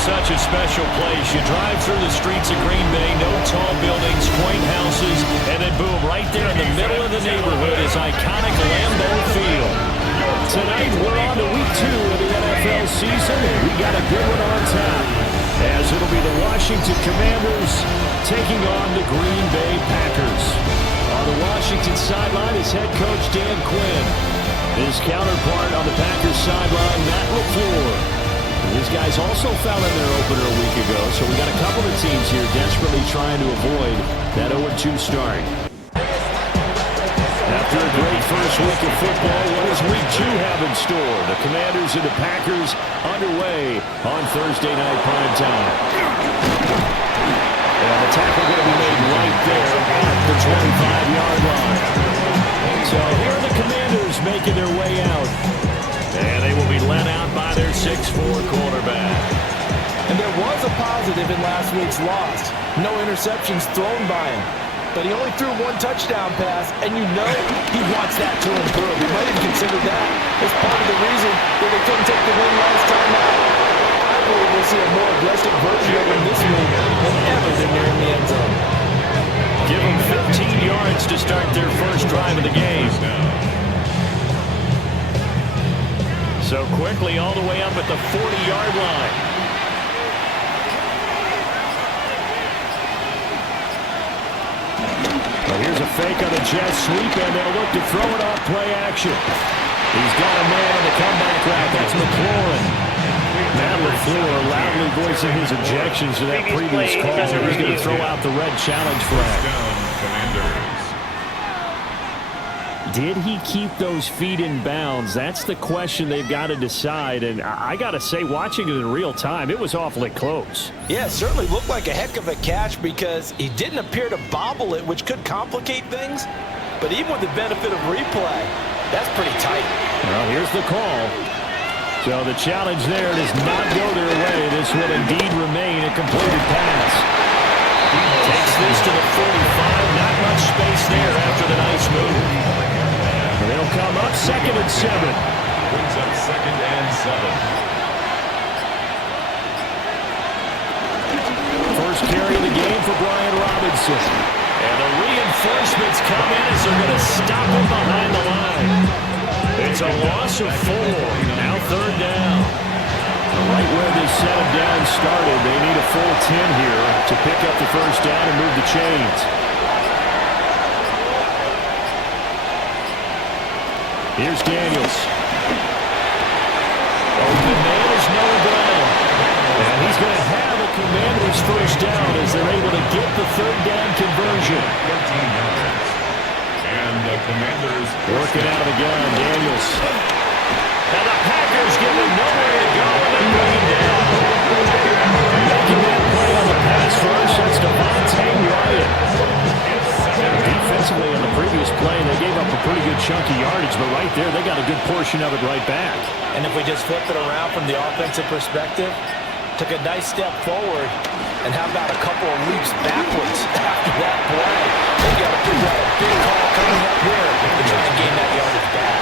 such a special place. You drive through the streets of Green Bay, no tall buildings, quaint houses, and then boom, right there in the middle of the neighborhood is iconic Lambeau Field. Tonight, we're on to week 2 of the NFL season, and we got a good one on tap, as it'll be the Washington Commanders taking on the Green Bay Packers. On the Washington sideline is head coach Dan Quinn. His counterpart on the Packers sideline, Matt LaFleur. These guys also found in their opener a week ago, so we got a couple of teams here desperately trying to avoid that 0-2 start. After a great first week of football, what does week 2 have in store? The Commanders and the Packers underway on Thursday night primetime. And the tackle going to be made right there at the 25-yard line. So here are the Commanders making their way out. And they will be led out by their 6'4" quarterback. And there was a positive in last week's loss. No interceptions thrown by him. But he only threw 1 touchdown pass, and you know he wants that to improve. He might have considered that as part of the reason that they couldn't take the win last time out. I believe we'll see a more aggressive version of him this week than ever than near in the end zone. Give them 15 yards to start their first drive of the game. So quickly all the way up at the 40-yard line. Well, here's a fake on the jet sweep, and they'll look to throw it off play action. He's got a man on the comeback route. That's McLaurin. Matt LaFleur loudly voicing his objections to that previous call. He's going to throw out the red challenge flag. Did he keep those feet in bounds? That's the question they've got to decide. And I got to say, watching it in real time, it was awfully close. Yeah, it certainly looked like a heck of a catch because he didn't appear to bobble it, which could complicate things. But even with the benefit of replay, that's pretty tight. Well, here's the call. So the challenge there does not go their way. This will indeed remain a completed pass. Takes this to the 45. Not much space there after the nice move. They'll come up 2nd and 7. Brings up 2nd and 7. First carry of the game for Brian Robinson. And the reinforcements come in as they're going to stop him behind the line. It's a loss of 4. Now 3rd down. Right where this set of down started, they need a full 10 here to pick up the first down and move the chains. Here's Daniels. Open man is Noah Brown. And he's going to have a Commanders first down as they're able to get the 3rd down conversion. 13 yards. And the Commanders working out of the gun, Daniels. And the Packers give him nowhere to go and they bring him down. Making that play on the pass rush, that's Devontae Wyatt. Defensively on the previous play, they gave up a pretty good chunk of yardage, but right there, they got a good portion of it right back. And if we just flip it around from the offensive perspective, took a nice step forward, and how about a couple of leaps backwards after that play? They got to figure out a big call coming up here to try and gain that yardage back.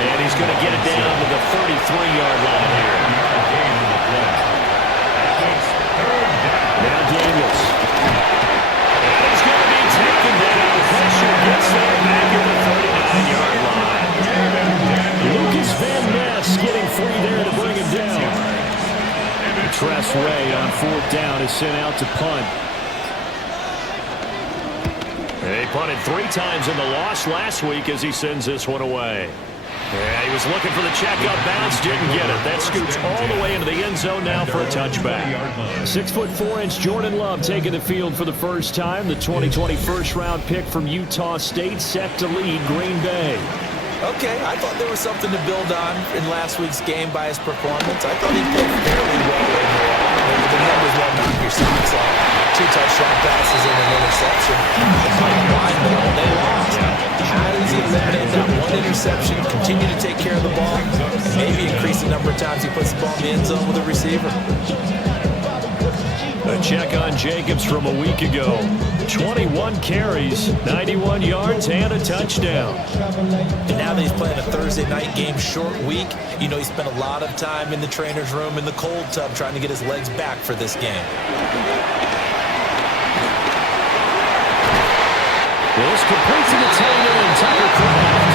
And he's going to get it down to the 33-yard line here. Now Daniels. Taken down. Pressure gets there back at the 39-yard line. Lucas Van Ness getting free there to bring him down. Tress Way on 4th down is sent out to punt. They punted 3 times in the loss last week as he sends this one away. Yeah, he was looking for the checkup bounce, didn't get it. That scoots all the way into the end zone now for a touchback. 6'4" Jordan Love taking the field for the first time. The 2020 first-round pick from Utah State set to lead Green Bay. Okay, I thought there was something to build on in last week's game by his performance. I thought he played fairly well overall. The numbers won't knock your socks off. 2 touchdown passes and an interception. The bottom line, though, they lost. How does he eliminate that 1 interception, continue to take care of the ball, maybe increase the number of times he puts the ball in the end zone with a receiver? A check on Jacobs from a week ago. 21 carries, 91 yards, and a touchdown. And now that he's playing a Thursday night game, short week, you know he spent a lot of time in the trainer's room in the cold tub trying to get his legs back for this game. This completes to Taylor and Tucker Craft.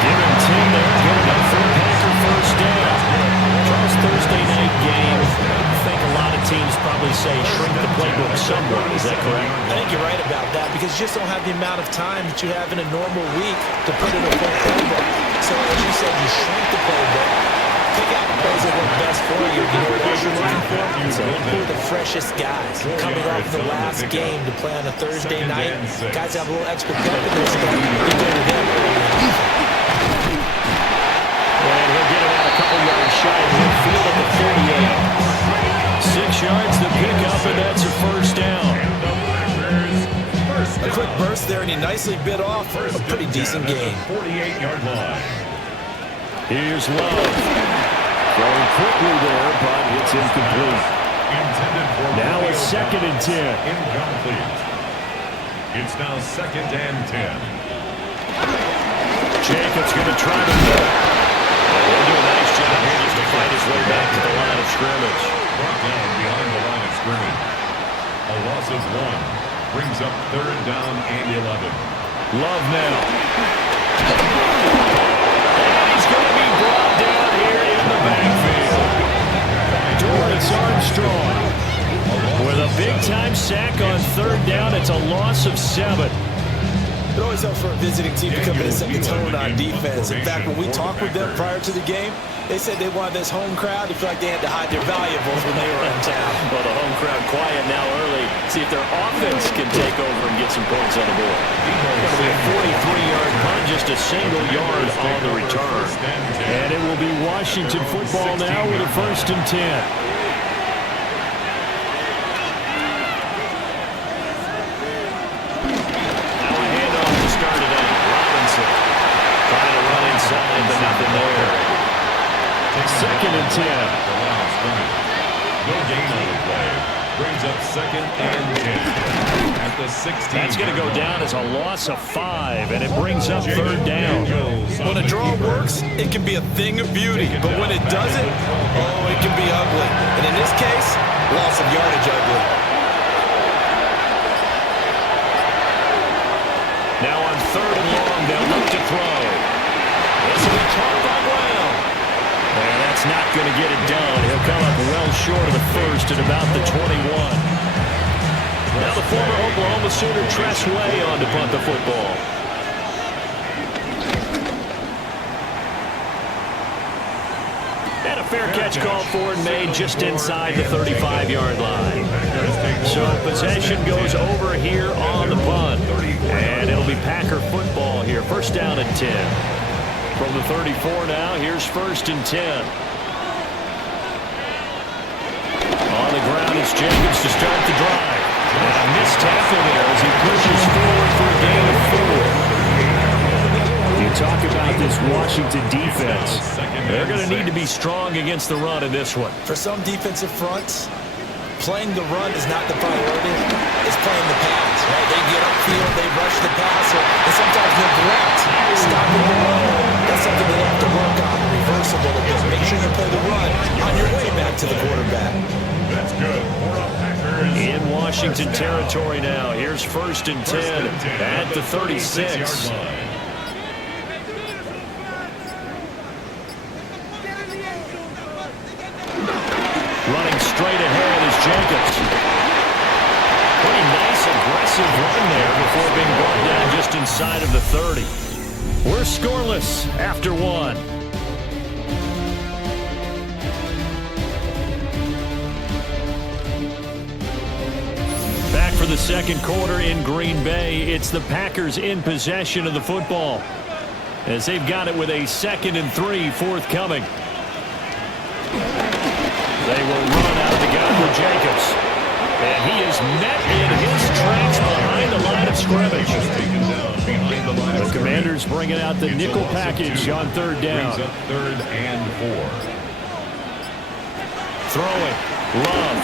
Give him 10 there, good enough for a Packer first down. Charles, Thursday night game. I think a lot of teams probably say shrink the playbook somewhat. Is that correct? I think you're right about that because you just don't have the amount of time that you have in a normal week to put in a full playbook. So as you said, you shrink the playbook, pick out the plays that work best for you. You know what else you're looking for? So who are the freshest guys coming off the last game to play on a Thursday night? Guys have a little extra pep in their step. You go to them. And he'll get it out a couple yards shy of midfield at the 48. 6 yards to pick up, and that's a first down. A quick burst there, and he nicely bit off a pretty decent game. 48-yard line. Here's Love. Throwing quickly there, but it's incomplete. Now a 2nd and 10. Incomplete. It's now 2nd and 10. Jacobs going to try to do it. He'll do a nice job here just to fight his way back to the line of scrimmage. Brought down behind the line of scrimmage. A loss of 1 brings up 3rd down and 11. Love now. And he's going to be brought down here in the backfield. Dorrance Armstrong with a big-time sack on 3rd down. It's a loss of 7. It always helps for a visiting team to come in and set the tone on defense. In fact, when we talked with them prior to the game, they said they wanted this home crowd to feel like they had to hide their valuables when they were in town. Well, the home crowd quiet now early. See if their offense can take over and get some points on the board. It's going to be a 43-yard punt, just a single yard on the return. And it will be Washington football now with a 1st and 10. But nothing there. 2nd and 10. No gain on the play. Brings up 2nd and 10. At the 16. That's going to go down as a loss of 5, and it brings up 3rd down. When a draw works, it can be a thing of beauty. But when it doesn't, oh, it can be ugly. And in this case, loss of yardage ugly. Now on 3rd and long, they'll look to throw. This will be caught by Brown. And that's not going to get it done. He'll come up well short of the 1st at about the 21. Now the former Oklahoma Sooner Tress Way on to punt the football. And a fair catch called for and made just inside the 35-yard line. So possession goes over here on the punt. And it'll be Packer football here. 1st down and 10. From the 34 now, here's 1st and 10. On the ground, it's Jacobs to start the drive. And a missed tackle there as he pushes forward for a gain of 4. You talk about this Washington defense. They're going to need to be strong against the run in this one. For some defensive fronts, playing the run is not the priority. It's playing the pass, right? They get upfield, they rush the passer, and sometimes neglect stopping the run. That's something they'll have to work on, reverse a little bit. Make sure you play the run on your way back to the quarterback. That's good. In Washington territory now. Here's 1st and 10 at the 36. Running straight ahead is Jacobs. Pretty nice, aggressive run there before being brought down just inside of the 30. We're scoreless after 1. Back for the 2nd quarter in Green Bay. It's the Packers in possession of the football as they've got it with a 2nd and 3 forthcoming. They will run out of the gun with Jacobs. And he is met in his tracks behind the line of scrimmage. The Commanders bringing out the nickel package on 3rd down. 3rd and 4. Throwing. Love.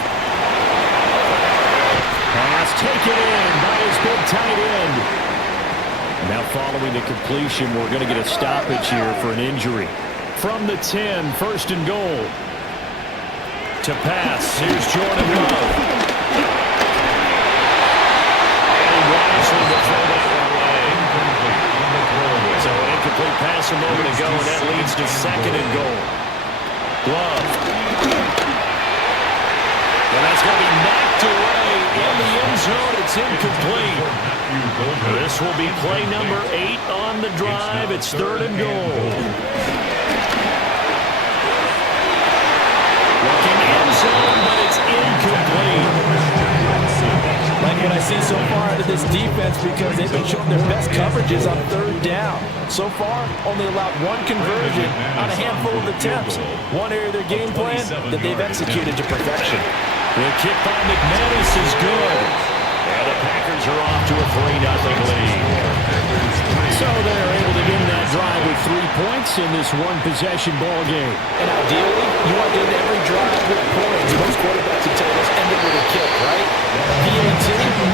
pass taken in by his big tight end. Now following the completion, we're going to get a stoppage here for an injury. From the 10, first and goal. To pass, here's Jordan Love. And wisely to throw that away. So an incomplete pass a moment ago, and that leads to second and goal. Love. And that's going to be knocked away in the end zone. It's incomplete. This will be play number 8 on the drive. It's third and goal. Looking end zone, but it's incomplete. Like what I see so far out of this defense, because they've been showing their best coverages on third down. So far, only allowed one conversion on a handful of attempts. One area of their game plan that they've executed to perfection. The kick by McManus is good. And the Packers are off to a 3-0 lead. So they're able to end that drive with 3 points in this one-possession ball game. And ideally, you want to end every drive with points. Most quarterbacks would tell us end it with a kick, right? PAT,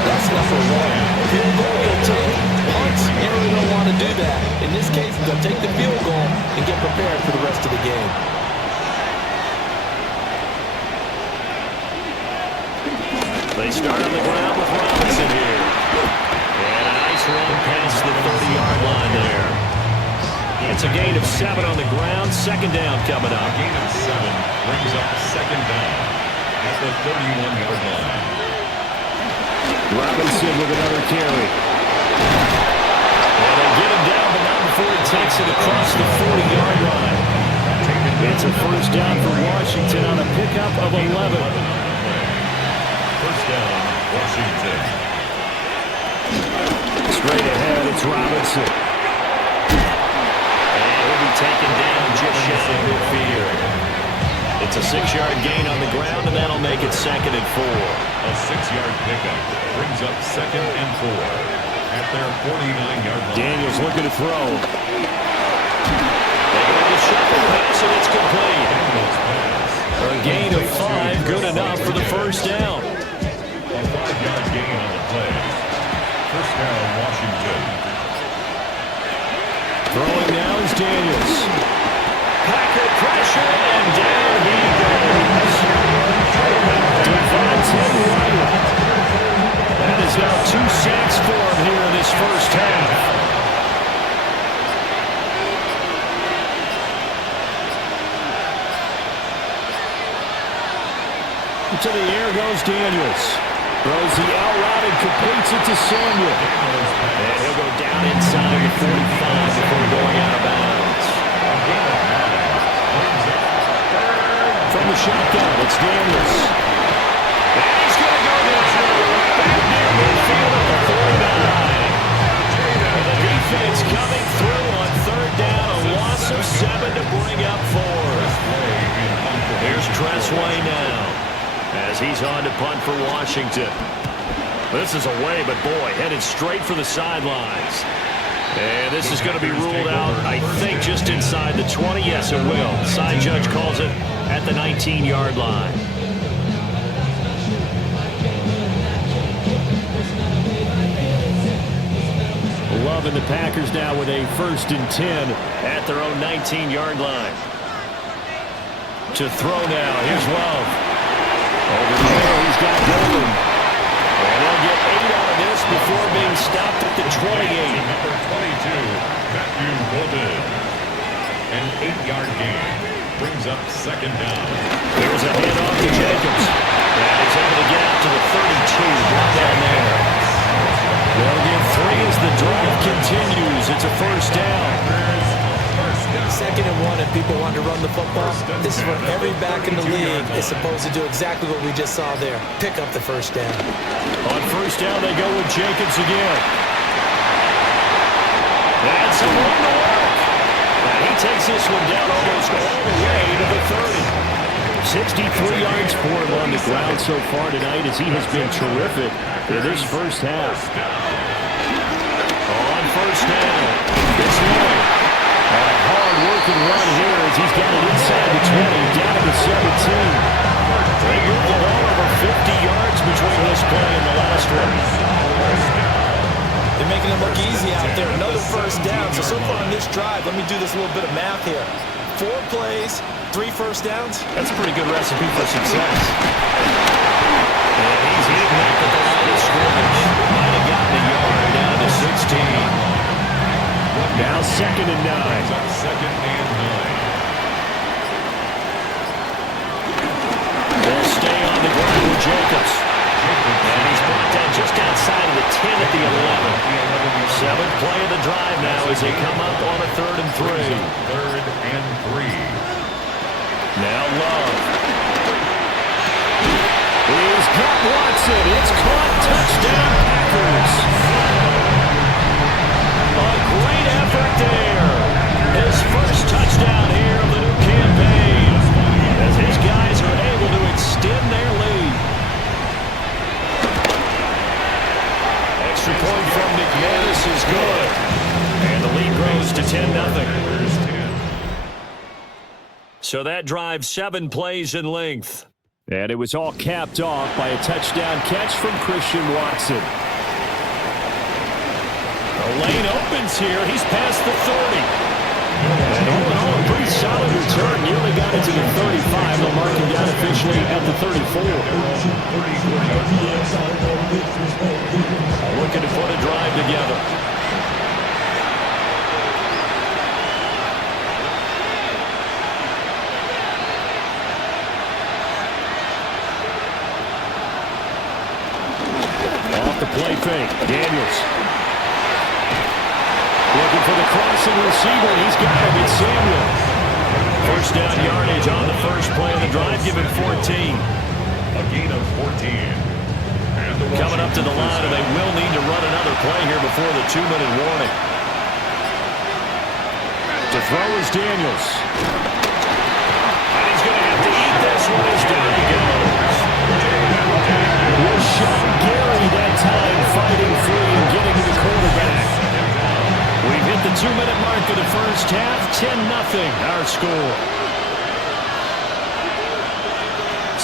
that's number 1. Field goal, you'll take. Punts, you really don't want to do that. In this case, they'll take the field goal and get prepared for the rest of the game. They start on the ground with Robinson here. And a nice run past the 30-yard line there. It's a gain of 7 on the ground. Second down coming up. A gain of 7 brings up second down at the 31-yard line. Robinson with another carry. And they get him down, but not before he takes it across the 40-yard line. It's a first down for Washington on a pickup of 11. First down, Washington. Straight ahead, it's Robinson. And he'll be taken down just shy of midfield. It's a 6-yard gain on the ground, and that'll make it second and 4. A 6-yard pickup brings up second and 4 at their 49-yard line. Daniels looking to throw. They go to shuffle pass, and it's complete. A gain of 5, good enough for the first down. A 5-yard gain on the play. First down, Washington. Throwing now is Daniels. Packer pressure, and down he goes. Devontae Wyatt. That is now 2 sacks for him here in this first half. To the air goes Daniels. Throws the out route and completes it to Samuel. And he'll go down inside the 45 before going out of bounds. From the shotgun, it's Daniels. And he's going to go down back near midfield at the 49. And the defense coming through on third down. A loss of 7 to bring up 4. Here's Tressway now, as he's on to punt for Washington. This is away, but boy, headed straight for the sidelines. And this is going to be ruled out, I think, just inside the 20. Yes, it will. Side judge calls it at the 19-yard line. Love and the Packers now with a 1st and 10 at their own 19-yard line. To throw now, here's Love. Over the middle, he's got Golden. And they'll get 8 out of this before being stopped at the 28. Number 22, Matthew Golden. An 8-yard gain brings up second down. There's a handoff to Jacobs. And he's able to get out to the 32. Brought down there. They'll get 3 as the drive continues. It's a first down. Second and 1, if people want to run the football, this is where every back in the league is supposed to do exactly what we just saw there. Pick up the first down. On first down, they go with Jacobs again. That's a run to work. And he takes this one down almost all the way to the 30. 63 yards for him on the ground so far tonight, as he has been terrific in this first half. On first down, it's Lloyd. A hard-working run here as he's got it inside the 20, down to the 17. They moved the ball over 50 yards between this play and the last one. making it look easy out there. Another first down. So far on this drive, let me do this little bit of math here. 4 plays, 3 first downs. That's a pretty good recipe for success. And he's hitting that at the line of scrimmage. Might have gotten a yard down to 16. Now 2nd and 9. Second and 9. They'll stay on the ground with Jacobs. And he's brought down just outside of the 10 at the 11. 7th play of the drive now as they come up on a 3rd and 3. 3rd and 3. Now Love. He's got Watson. It's caught. Touchdown Packers. A great effort there. His first touchdown here of the new campaign. As his guys are able to extend their lead. Extra point from McManus is good. And the lead grows to 10-0. So that drive 7 plays in length. And it was all capped off by a touchdown catch from Christian Watson. The lane opens here. He's past the 30. And all in all, a pretty solid return. Nearly got it to the 35. They'll mark him down officially at the 34. Looking to put a drive together. Off the play fake. Daniels. Looking for the crossing receiver. He's got it. It's Samuel. First down yardage on the first play of the drive. Give him 14. A gain of 14. Coming up to the line, and they will need to run another play here before the 2-minute warning. To throw is Daniels. And he's going to have to eat this one as down he goes. Rashawn Gary that time fighting free and getting to the quarterback. We've hit the 2-minute mark of the first half. 10-0 our score.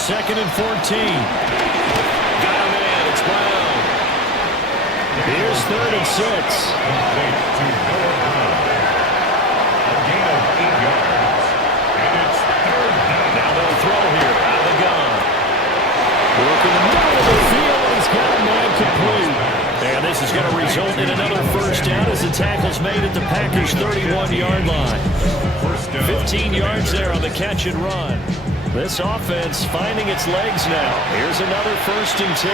2nd and 14. Got him in. It's Brown. Here's 3rd and 6. A gain of 8 yards. And it's 3rd down. Now they'll throw here out of the gun. Work in the middle of the field. He's got a man complete. And this is going to result in another first down as the tackle's made at the Packers' 31-yard line. 15 yards there on the catch and run. This offense finding its legs now. Here's another 1st and 10.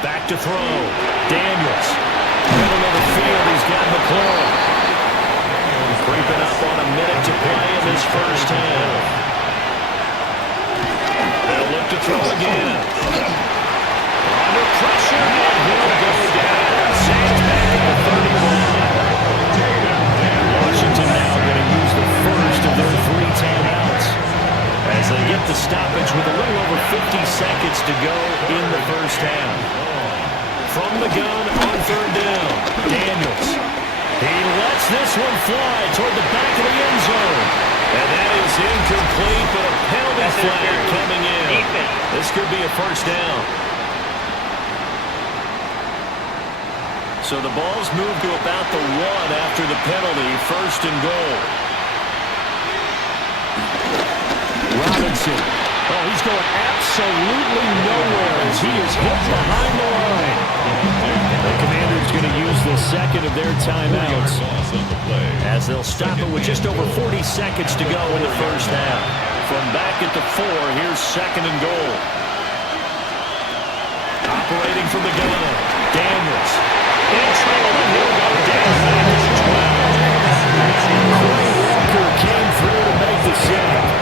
Back to throw. Daniels. Middle of the field. He's got McLaurin. Creeping up on a minute to play in this first half. They'll look to throw again. Under pressure, and he'll go down. Saints back at the 31. Washington now going to use the first of their 3 timeouts as they get the stoppage with a little over 50 seconds to go in the first half. From the gun on 3rd down, Daniels. He lets this one fly toward the back of the end zone. And that is incomplete, but a penalty flag coming in. This could be a first down. So the ball's moved to about the 1 after the penalty. 1st and goal. Robinson. Oh, he's going absolutely nowhere as he is hit behind the line. The Commanders going to use the 2nd of their timeouts as they'll stop it with just over 40 seconds to go in the first half. From back at the 4, here's 2nd and goal. Operating from the gun, Daniels. In trouble, and he'll go down back to the 12. Corey Walker came through to make the sack.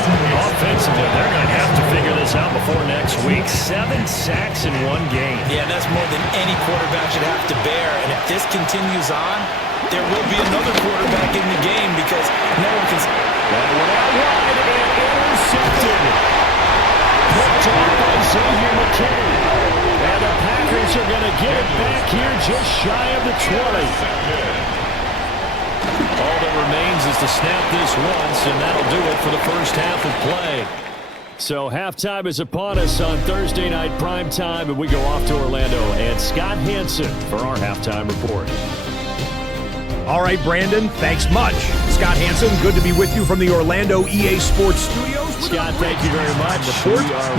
Offensively, they're going to have to figure this out before next week. 7 sacks in 1 game. Yeah, that's more than any quarterback should have to bear. And if this continues on, there will be another quarterback in the game because no one can... That one out wide and intercepted. Picked off by Xavier McKinney. And the Packers are going to get it back here just shy of the 20. All that remains is to snap this once, and that'll do it for the first half of play. So halftime is upon us on Thursday night primetime, and we go off to Orlando. And Scott Hansen for our halftime report. All right, Brandon, thanks much. Scott Hansen, good to be with you from the Orlando EA Sports Studios. Scott, thank you very much.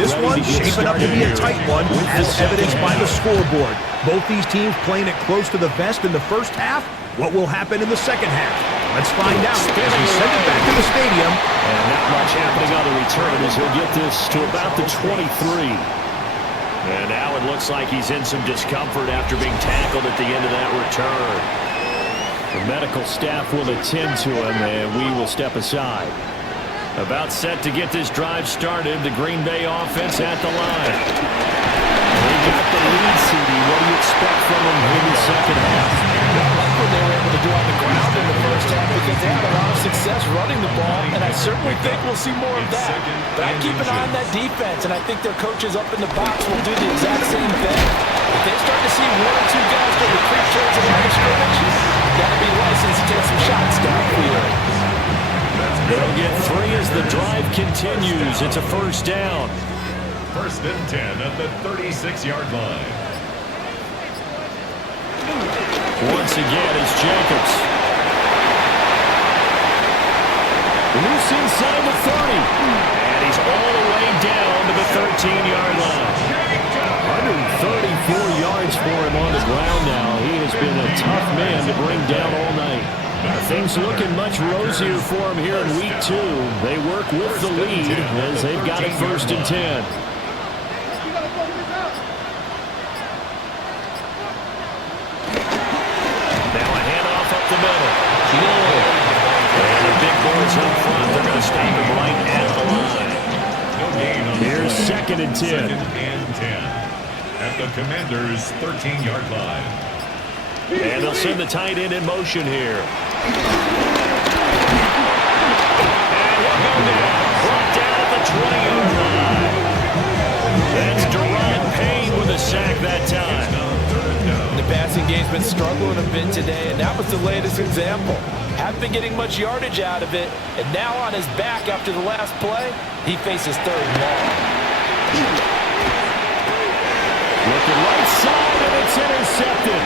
This one shaping up to be a tight one, as evidenced by the scoreboard. Both these teams playing it close to the vest in the first half. What will happen in the second half? Let's find out as we send it back to the stadium. And not much happening on the return as he'll get this to about the 23. And now it looks like he's in some discomfort after being tackled at the end of that return. The medical staff will attend to him, and we will step aside. About set to get this drive started, the Green Bay offense at the line. They got the lead, CD. What do you expect from them in the second half? What they were able to do on the ground in the first half, because they had a lot of success running the ball, and I certainly think we'll see more of that. But I keep an eye on that defense, and I think their coaches up in the box will do the exact same thing. If they start to see one or two guys go to creep towards the line of scrimmage, gotta be licensed to take some shots downfield. They'll get 3 as the drive continues. It's a first down. First and 10 at the 36-yard line. Once again, it's Jacobs. Loose inside the 30. And he's all the way down to the 13-yard line. 134 yards for him on the ground now. He has been a tough man to bring down all night. Things looking much rosier for him here in week 2. They work with the lead as they've got it first and 10. They're going to stop him right at the line. Here's second and 10. Second and 10 at the Commanders' 13-yard line. And they'll send the tight end in motion here. And he'll go down. Brought down at the 20-yard line. That's Deron Payne with a sack that time. The passing game's been struggling a bit today, and that was the latest example. Haven't been getting much yardage out of it, and now on his back after the last play, he faces third and long. Looking right side, and it's intercepted.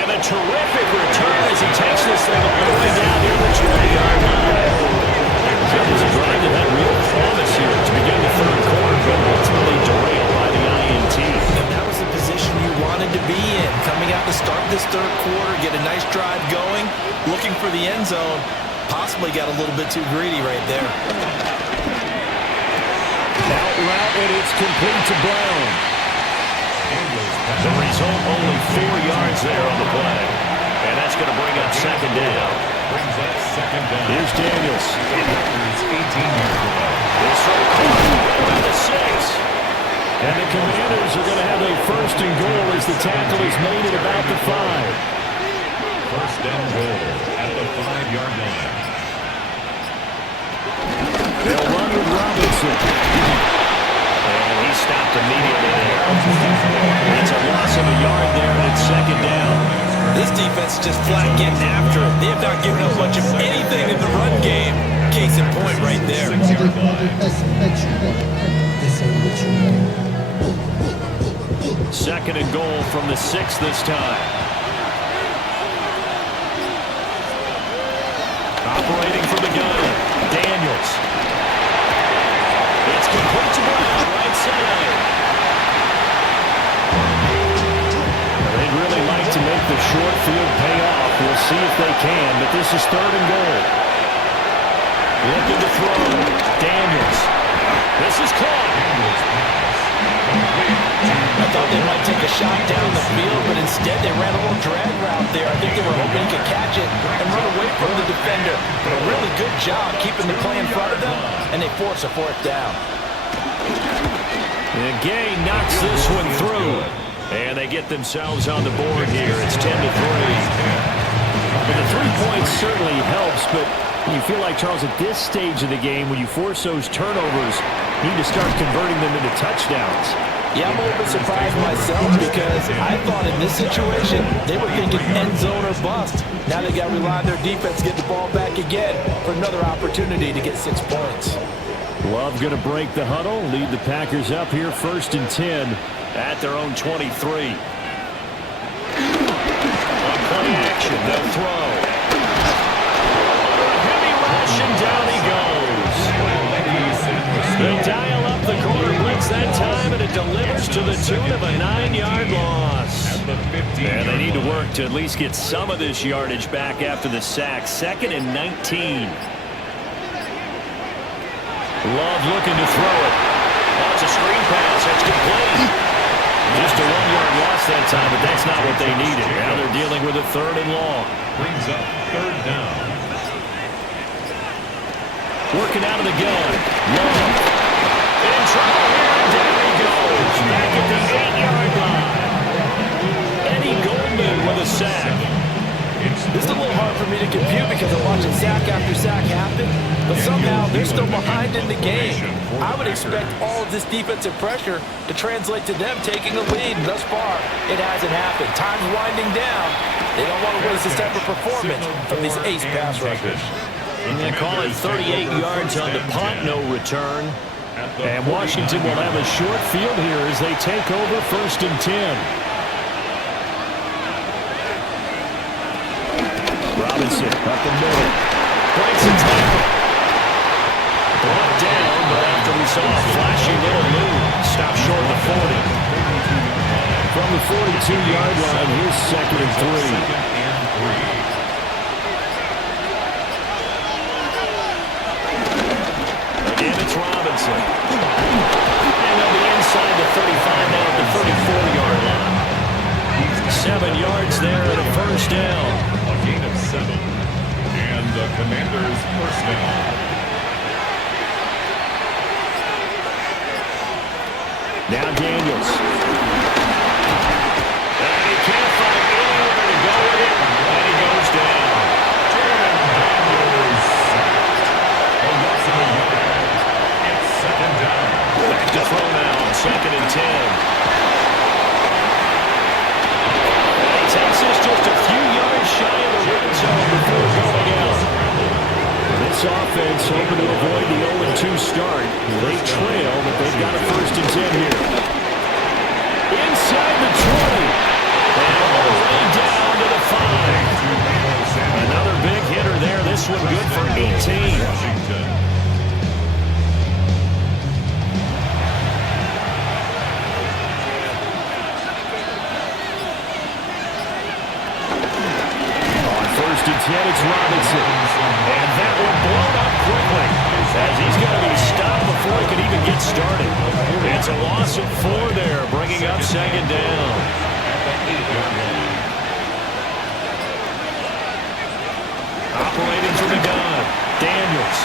And a terrific return as he takes this thing all the way down near the 20-yard line. That was a drive that had real promise here to begin the third quarter, but ultimately derailed by the INT. And that was the position you wanted to be in. Coming out to start this third quarter, get a nice drive going, looking for the end zone. Possibly got a little bit too greedy right there. Out route, and it's complete to Brown. The result, only 4 yards there on the play. And that's going to bring up second down. Brings up second down. Here's Daniels. It's 18-yard line. This one caught by the 6. And the Commanders are going to have a first and goal as the tackle is made at about the 5. First and goal at the 5-yard line. They'll run with Robinson. And he stopped immediately there. It's a loss of a yard there, and it's second down. This defense is just flat getting after it. They have not given up much of anything in the run game. Case in point right there. Second and goal from the 6 this time. Operating from the gun, Daniels. It's complete to Brown, right side. They'd really like to make the short field pay off. We'll see if they can, but this is third and goal. Looking to throw, Daniels. This is caught. I thought they might take a shot down the field, but instead they ran a little drag route there. I think they were hoping he could catch it and run away from the defender. But a really good job keeping the play in front of them, and they force a fourth down. And Gay knocks this one through. And they get themselves on the board here. It's 10-3. But the 3 points certainly helps, but you feel like, Charles, at this stage of the game, when you force those turnovers, you need to start converting them into touchdowns. Yeah, I'm a little bit surprised myself because I thought in this situation they were thinking end zone or bust. Now they got to rely on their defense, get the ball back again for another opportunity to get 6 points. Love going to break the huddle, lead the Packers up here 1st and 10 at their own 23. On play action, they'll throw. Heavy rush and down he goes. They dial up the corner blitz that time, and it delivers to the tune of a 9-yard loss. And they need to work to at least get some of this yardage back after the sack. 2nd and 19. Love looking to throw it. That's a screen pass. That's complete. Just a 1-yard loss that time, but that's not what they needed. Now they're dealing with a 3rd and long. Brings up 3rd down. Working out of the gun. Love. In trouble here, and down he goes. Back at the 8-yard line. Eddie Goldman with a sack. This is a little hard for me to compute because I'm watching sack after sack happen, but somehow they're still behind in the game. I would expect all of this defensive pressure to translate to them taking a lead, and thus far, it hasn't happened. Time's winding down. They don't want to waste this type of performance from these ace pass rushers. And they call it 38 yards on the punt, no return. And Washington will have a short field here as they take over 1st and 10. Robinson up the middle. Breaks it down. Brought down, but after we saw a flashy little move, stopped short of the 40. From the 42-yard line, here's 2nd and 3. Again, it's Robinson. And they'll be inside the 35 now at the 34-yard line. 7 yards there and a 1st down. A gain of 7. And the Commanders' 1st down. Now Daniels. And he can't find anywhere to go with it. And he goes down. Daniels sacked. A loss of a yard. It's 2nd down. Back to throw now on 2nd and 10. Takes us just a few yards shy of the red zone before going out. This offense hoping to avoid the 0-2 start. They trail, but they've got a 1st and 10 here. Inside the 20. And all the way down to the 5. Another big hitter there. This one good for 18. Washington. It's Robinson. And that one blown up quickly as he's got to be stopped before he can even get started. It's a loss of 4 there, bringing up 2nd down. Operating from the gun, Daniels.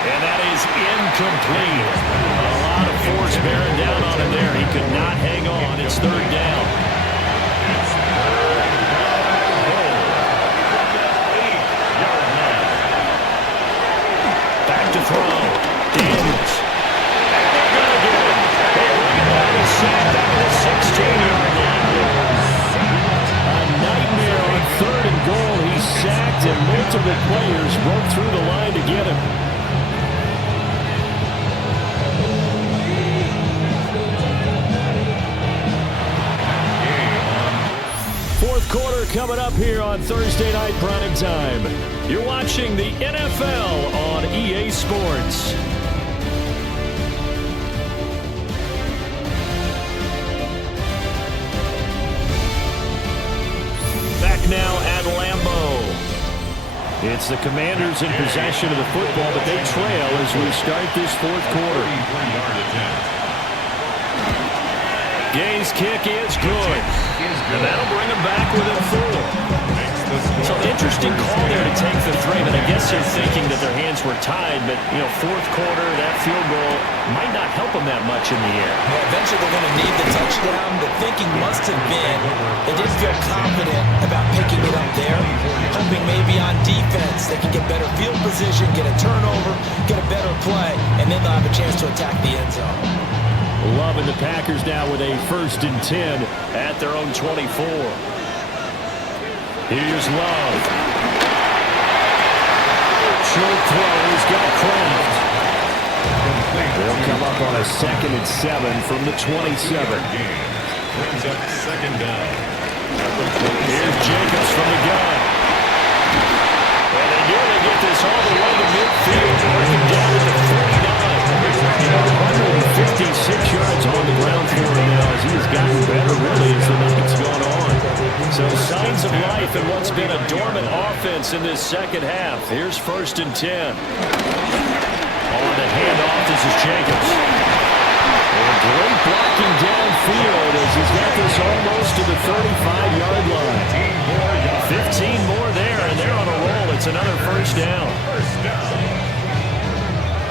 And that is incomplete. A lot of force bearing down on him there. He could not hang on. It's 3rd down. To throw. Daniels. And they're going to get him. They bring him down and sacked out of the 16-yard line. A nightmare on 3rd and goal. He's sacked, and multiple players broke through the line to get him. Fourth quarter coming up here on Thursday Night Prime Time. You're watching the NFL on EA Sports. Back now at Lambeau. It's the Commanders in possession of the football, but they trail as we start this 4th quarter. 33-yard attempt. Gay's kick is good. And that'll bring him back within 4. So interesting call there to take the 3, but I guess they're thinking that their hands were tied, but, 4th quarter, that field goal might not help them that much in the air. Yeah, eventually they're going to need the touchdown. The thinking must have been they didn't feel confident about picking it up there, hoping maybe on defense they can get better field position, get a turnover, get a better play, and then they'll have a chance to attack the end zone. Loving the Packers now with a 1st and 10 at their own 24. Here's Love. Short throw. He's got Kraft. They'll come up on a 2nd and 7 from the 27. Brings up 2nd down. Here's Jacobs from the gun. And they nearly get this all the way to midfield. Working down at the 49. 156 yards on the ground for him now as he has gotten better really as the night's gone on. So signs of life in what's been a dormant offense in this second half. Here's 1st and 10. On the handoff, this is Jacobs. And great blocking downfield as he's got this almost to the 35-yard line. 15 more there, and they're on a roll. It's another 1st down.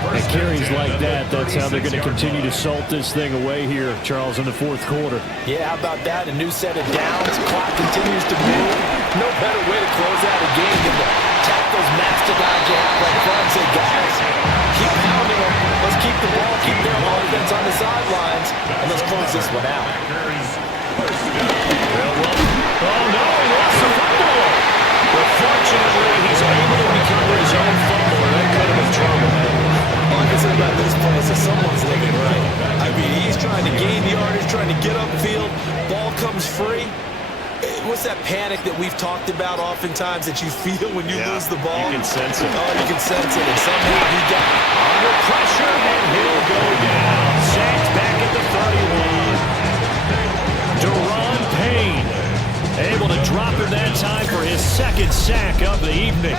And carries like that, that's how they're going to continue to salt this thing away here, Charles, in the 4th quarter. Yeah, how about that? A new set of downs. Clock continues to move. No better way to close out a game than to tap those mastodons you have right front and say, guys, keep pounding them. Let's keep the ball, keep their offense on the sidelines, and let's close this one out. Oh, no, he lost the football. But fortunately, he's able to recover his own fumble, and that could have been trouble. All I can say about this play is that someone's living right. I mean, he's trying to gain yardage, trying to get upfield. Ball comes free. What's that panic that we've talked about oftentimes that you feel when you lose the ball? You can sense it. Oh, you can sense it. And somehow he got under pressure, and he'll go down. Sacked back at the 31. Deron Payne able to drop him that time for his 2nd sack of the evening.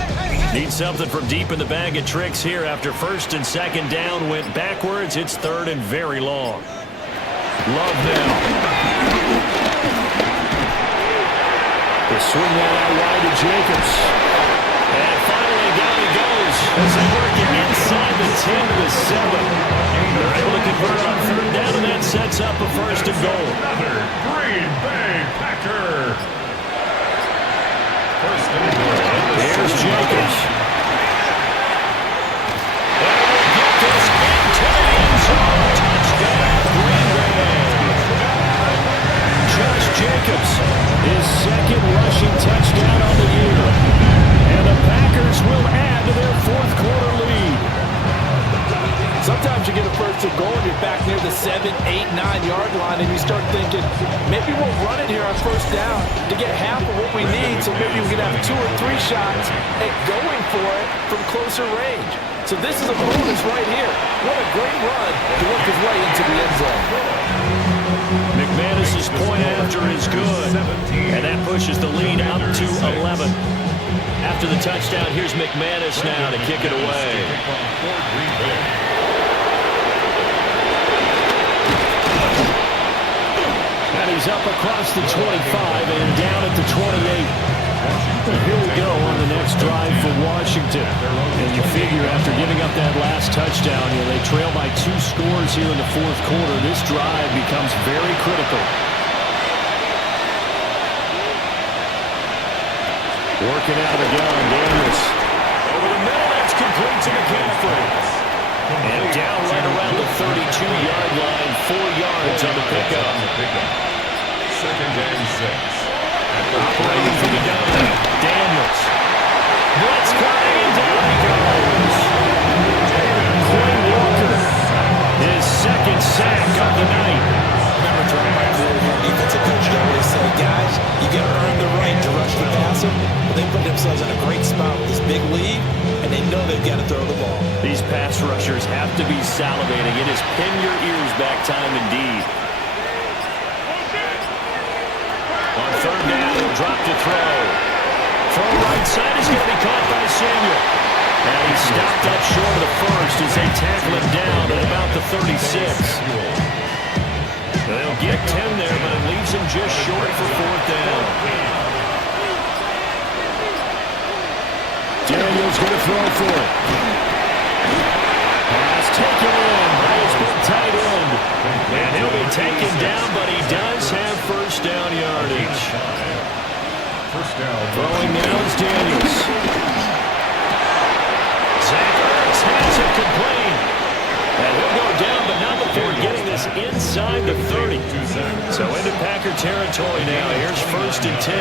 Needs something from deep in the bag of tricks here after 1st and 2nd down went backwards. It's 3rd and very long. Love now. They swing that out wide to Jacobs. And finally down he goes as they work it inside the 10 to the 7. They're able to convert on 3rd down, and that sets up a 1st and goal. Another Green Bay Packer. 1st and goal. Here's Jacobs. And we'll get this into the end zone. Touchdown, Green Bay. Josh Jacobs, his 2nd rushing touchdown on the year. And the Packers will add to their 4th quarter lead. Sometimes you get a 1st and goal and you're back near the 7, 8, 9-yard line and you start thinking, maybe we'll run it here on 1st down to get half of what we need so maybe we can have 2 or 3 shots at going for it from closer range. So this is a bonus right here. What a great run to work his way into the end zone. McManus's point after is good, and that pushes the lead up to 11. After the touchdown, here's McManus now to kick it away. And he's up across the 25 and down at the 28. Here we go on the next drive for Washington. And you figure after giving up that last touchdown, they trail by 2 scores here in the 4th quarter. This drive becomes very critical. Working out of the gun, Daniels. Over the middle, that's complete to McCaffrey. And down right around the 32-yard line, 4 yards on the pickup. 2nd and 6. Operating from the gun, Daniels. Blitz coming, and down he goes. Quinn Walker, his 2nd sack of the night. Remember, throwing by Cleveland, defensive coach always say, guys, you got to earn the right to rush the passer. But they put themselves in a great spot with this big lead, and they know they've got to throw the ball. These pass rushers have to be salivating. It is pin your ears back time indeed. On 3rd down, he'll drop to throw. From right side is going to be caught by Samuel. And he's stopped up short of the 1st as they tackle him down at about the 36. They'll get 10 there, but it leaves him just short for 4th down. Daniels going to throw for it. Pass taken in by his big tight end. And he'll be taken down, but he does have 1st down yardage. 1st down. Throwing now is Daniels. Zach Ertz has it complete. And he'll go down, but not before getting this inside territory now. Here's 1st and 10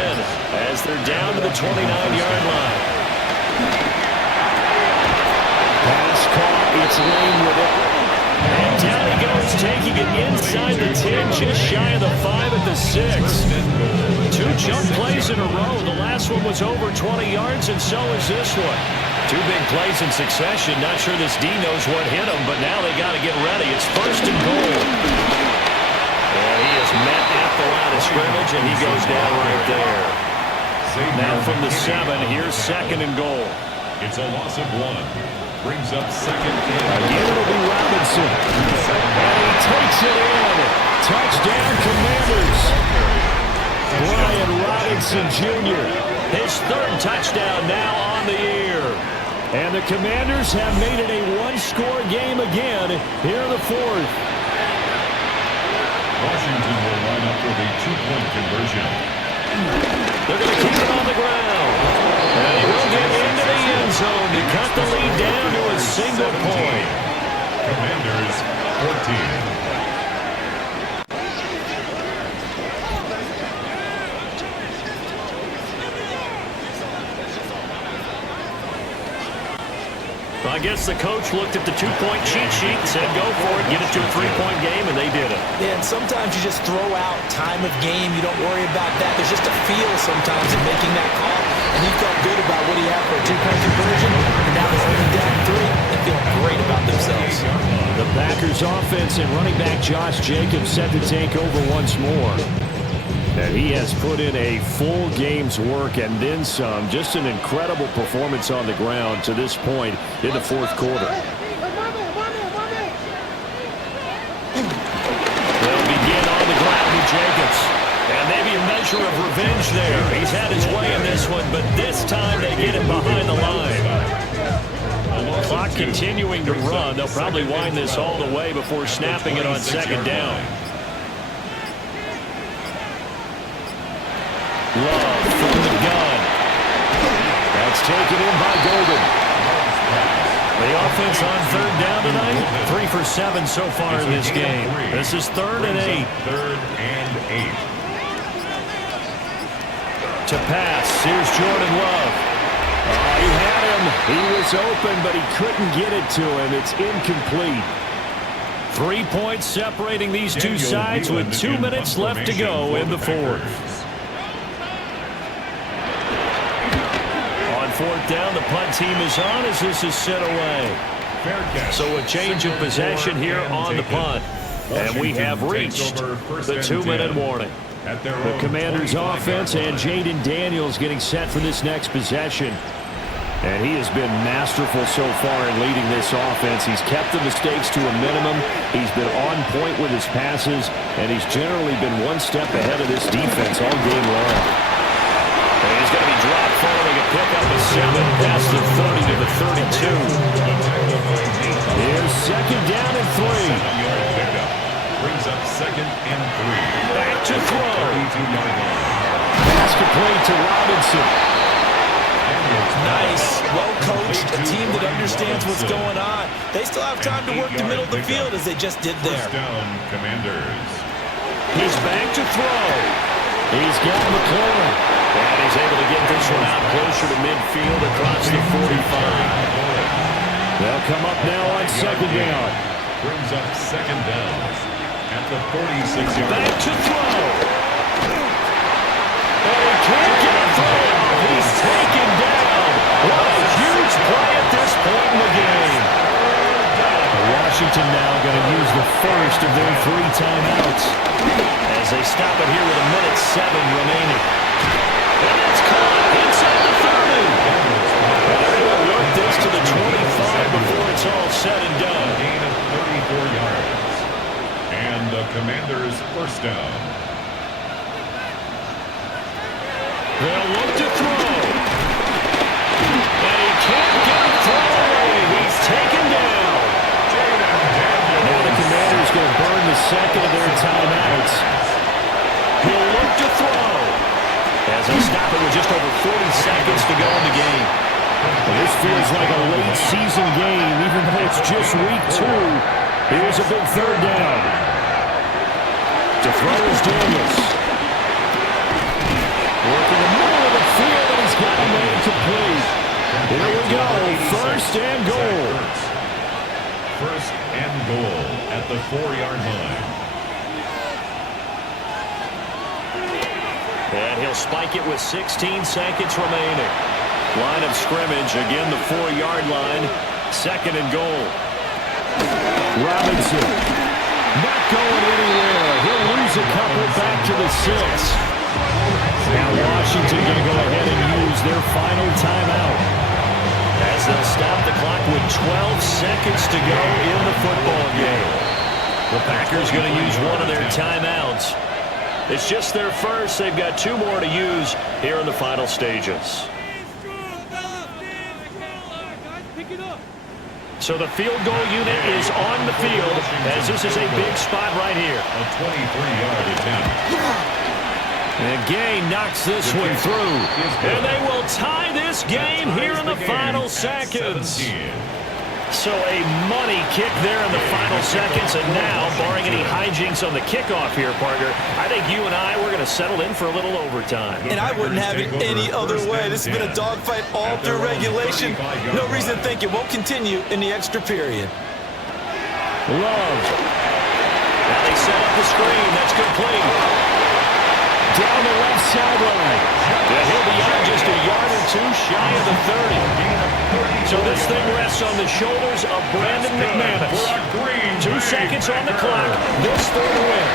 as they're down to the 29-yard line. Pass caught. It's Lane with it. And down he goes, taking it inside the 10, just shy of the 5 at the 6. 2 jump plays in a row. The last one was over 20 yards, and so is this one. 2 big plays in succession. Not sure this D knows what hit him, but now they got to get ready. It's 1st and goal. And he is met at the line of scrimmage, and he goes down right there. Now from the 7, here's 2nd and goal. It's a loss of 1. Brings up 2nd and again, it'll be Robinson. And he takes it in. Touchdown, Commanders. Brian Robinson Jr. His 3rd touchdown now on the year. And the Commanders have made it a 1-score game again here in the 4th. Washington will line up with a 2-point conversion. They're going to keep it on the ground. And he will get into the end zone to cut the lead down to a single point. Commanders 14. I guess the coach looked at the 2-point cheat sheet and said, go for it, get it to a 3-point game, and they did it. Yeah, and sometimes you just throw out time of game. You don't worry about that. There's just a feel sometimes in making that call, and he felt good about what he had for a 2-point conversion, and now they're only down 3 and feeling great about themselves. The Packers offense and running back Josh Jacobs set to take over once more. And he has put in a full game's work and then some. Just an incredible performance on the ground to this point in the 4th quarter. They'll begin on the ground with Jacobs. And maybe a measure of revenge there. He's had his way in this one, but this time they get him behind the line. Clock continuing to run. They'll probably wind this all the way before snapping it on 2nd down. Love from the gun. That's taken in by Golden. The offense on 3rd down tonight, 3 for 7 so far in this game. This is 3rd and 8. 3rd and 8. To pass, here's Jordan Love. He had him. He was open, but he couldn't get it to him. It's incomplete. 3 points separating these two sides with 2 minutes left to go in the 4th. 4th down, the punt team is on as this is set away. So a change of possession here on the punt. And we have reached the 2-minute warning. The Commanders offense and Jaden Daniels getting set for this next possession. And he has been masterful so far in leading this offense. He's kept the mistakes to a minimum. He's been on point with his passes. And he's generally been one step ahead of this defense all game long. And he's going to be dropped following a pickup of 7 past the 30 to the 32. Here's 2nd down and 3. Brings up 2nd and 3. Back to throw. 32-yard line. Pass complete to Robinson. Nice, well coached, a team that understands what's going on. They still have time to work the middle of the field as they just did there. 1st down, Commanders. He's back to throw. He's got McLaurin. And he's able to get this one out closer to midfield across the 45. They'll come up now on 2nd down. Brings up 2nd down at the 46-yard line. Back to throw. And he can't get a throw. He's taken down. What a huge play at this point in the game. Washington now going to use the first of their 3 timeouts as they stop it here with 1:07 remaining. And it's caught inside the 30. And they're going to work this to the 25 before it's all said and done. Gain of 34 yards. And the Commanders' 1st down. They'll look to throw. And he can't get a throw away. He's taken down. Now the Commanders going to burn the 2nd of their timeouts. He'll look to throw. As they stop it with just over 40 seconds to go in the game. Well, this feels like a late season game, even though it's just week 2. Here's a big 3rd down. To throw is Daniels. incomplete. Here we go, first and goal. First and goal at the 4-yard line. And he'll spike it with 16 seconds remaining. Line of scrimmage, again the 4-yard line. Second and goal. Robinson, not going anywhere. He'll lose a couple back to the 6. Now Washington going to go ahead and use their final timeout, as they'll stop the clock with 12 seconds to go in the football game. The Packers going to use one of their timeouts. It's just their first. They've got 2 more to use here in the final stages. So the field goal unit is on the field, as this is a big spot right here. A 23-yard attempt. And Gay knocks this one through. And they will tie this game here in the final seconds. So a money kick there in the final seconds. And now, barring any hijinks on the kickoff here, partner, I think you and I, we're going to settle in for a little overtime. And I wouldn't have it any other way. This has been a dogfight all through regulation. No reason to think it won't continue in the extra period. Love. Now they set up the screen. That's complete. Down the left sideline. And he'll be out just a yard or 2 shy of the 30. So this thing rests on the shoulders of Brandon McManus. 2 seconds on the clock. This third win.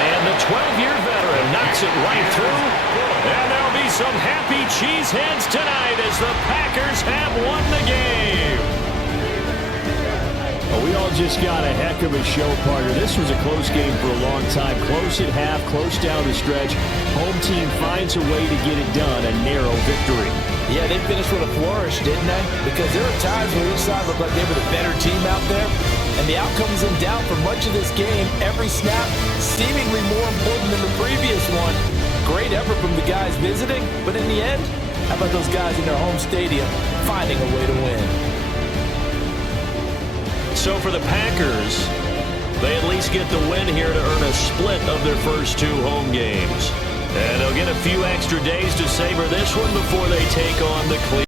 And the 12-year veteran knocks it right through. And there'll be some happy cheeseheads tonight as the Packers have won the game. Well, we all just got a heck of a show, partner. This was a close game for a long time. Close at half, close down the stretch. Home team finds a way to get it done. A narrow victory. Yeah, they finished with a flourish, didn't they? Because there were times where each side looked like they were the better team out there. And the outcome was in doubt for much of this game. Every snap seemingly more important than the previous one. Great effort from the guys visiting. But in the end, how about those guys in their home stadium finding a way to win? So for the Packers, they at least get the win here to earn a split of their first 2 home games. And they'll get a few extra days to savor this one before they take on the Cleveland.